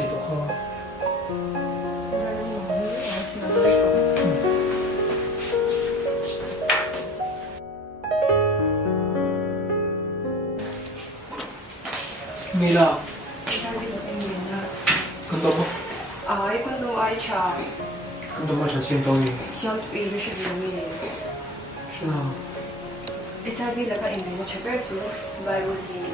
dito ka. Mila. Sabi ko kay Mila. Kanto mo? Quando hai ciao. Kanto mo siya, sintowi. Siamo io ci viene. Siya. E sabi la pa in c'è perso, vai vuol dire.